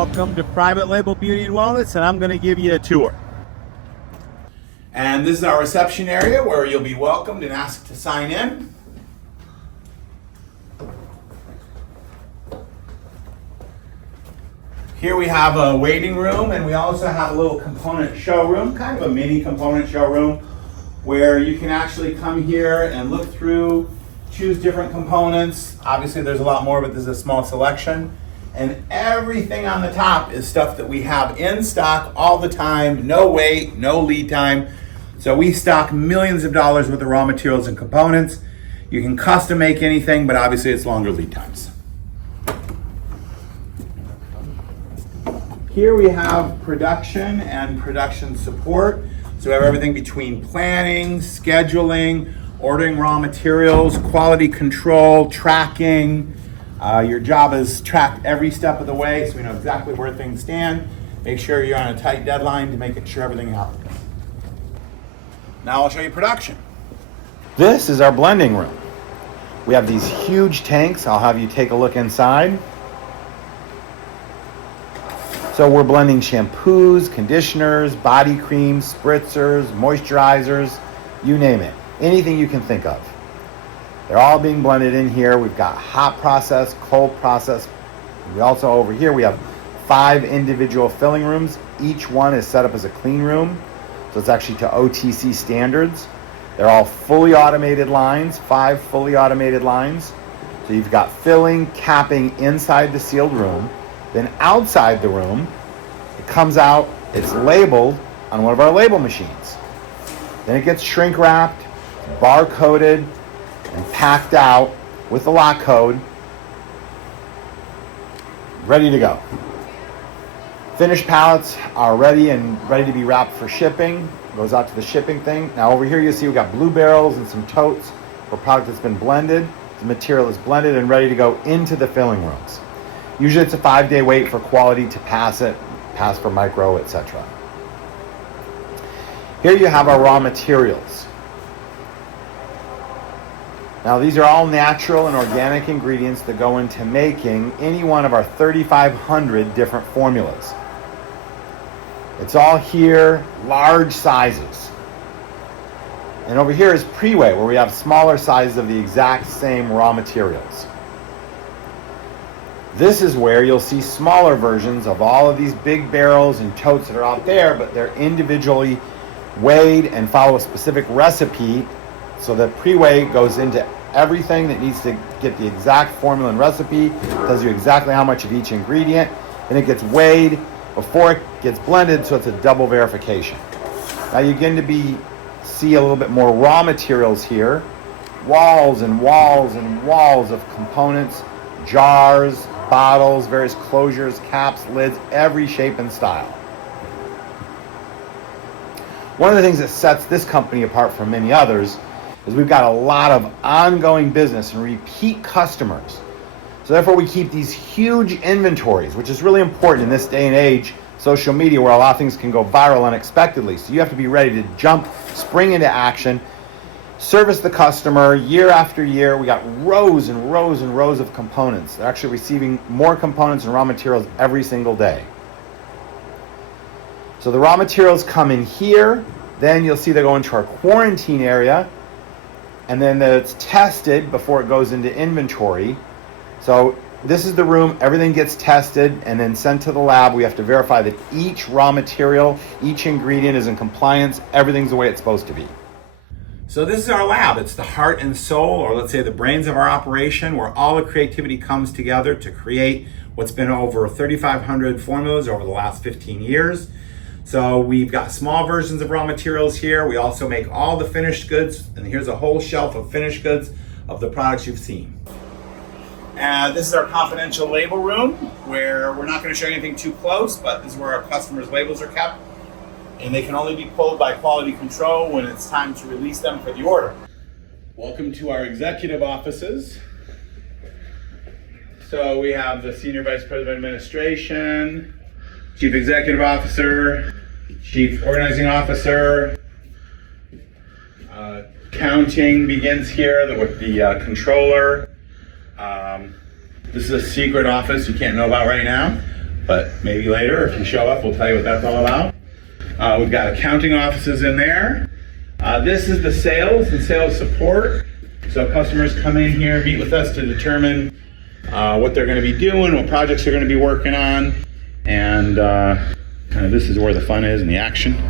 Welcome to Private Label Beauty and Wellness, and I'm going to give you a tour. And this is our reception area where you'll be welcomed and asked to sign in. Here we have a waiting room, and we also have a little component showroom, kind of a mini component showroom, where you can actually come here and look through, choose different components. Obviously there's a lot more, but this is a small selection. And everything on the top is stuff that we have in stock all the time, no wait, no lead time. So we stock millions of dollars worth of raw materials and components. You can custom make anything, but obviously it's longer lead times. Here we have production and production support. So we have everything between planning, scheduling, ordering raw materials, quality control, tracking. Your job is tracked every step of the way so we know exactly where things stand. Make sure you're on a tight deadline to make sure everything happens. Now I'll show you production. This is our blending room. We have these huge tanks. I'll have you take a look inside. So we're blending shampoos, conditioners, body creams, spritzers, moisturizers, you name it. Anything you can think of. They're all being blended in here. We've got hot process, cold process. We also over here, we have 5 individual filling rooms. Each one is set up as a clean room. So it's actually to OTC standards. They're all fully automated lines, 5 fully automated lines. So you've got filling, capping inside the sealed room. Then outside the room, it comes out, it's labeled on one of our label machines. Then it gets shrink wrapped, bar-coded, and packed out with the lock code, ready to go. Finished pallets are ready to be wrapped for shipping. Goes out to the shipping thing. Now over here you see we've got blue barrels and some totes for product that's been blended. The material is blended and ready to go into the filling rooms. Usually it's a 5-day wait for quality to pass for micro, etc. Here you have our raw materials. Now these are all natural and organic ingredients that go into making any one of our 3,500 different formulas. It's all here, large sizes. And over here is pre-weigh, where we have smaller sizes of the exact same raw materials. This is where you'll see smaller versions of all of these big barrels and totes that are out there, but they're individually weighed and follow a specific recipe. So the pre-weigh goes into everything that needs to get the exact formula and recipe, tells you exactly how much of each ingredient, and it gets weighed before it gets blended, so it's a double verification. Now you begin to see a little bit more raw materials here, walls and walls and walls of components, jars, bottles, various closures, caps, lids, every shape and style. One of the things that sets this company apart from many others is we've got a lot of ongoing business and repeat customers. So therefore we keep these huge inventories, which is really important in this day and age, social media, where a lot of things can go viral unexpectedly. So you have to be ready to spring into action, service the customer year after year. We got rows and rows and rows of components. They're actually receiving more components and raw materials every single day. So the raw materials come in here, then you'll see they go into our quarantine area, and then it's tested before it goes into inventory. So this is the room, everything gets tested and then sent to the lab. We have to verify that each raw material, each ingredient is in compliance, everything's the way it's supposed to be. So this is our lab. It's the heart and soul, or let's say the brains of our operation, where all the creativity comes together to create what's been over 3,500 formulas over the last 15 years. So we've got small versions of raw materials here. We also make all the finished goods, and here's a whole shelf of finished goods of the products you've seen. And this is our confidential label room, where we're not going to show you anything too close, but this is where our customers' labels are kept. And they can only be pulled by quality control when it's time to release them for the order. Welcome to our executive offices. So we have the Senior Vice President of Administration, Chief Executive Officer, Chief Organizing Officer. Counting begins here with the controller. This is a secret office you can't know about right now. but maybe later if you show up, we'll tell you what that's all about. We've got accounting offices in there. This is the sales and sales support. So customers come in here, meet with us to determine what they're going to be doing, what projects they're going to be working on, and kind of this is where the fun is and the action.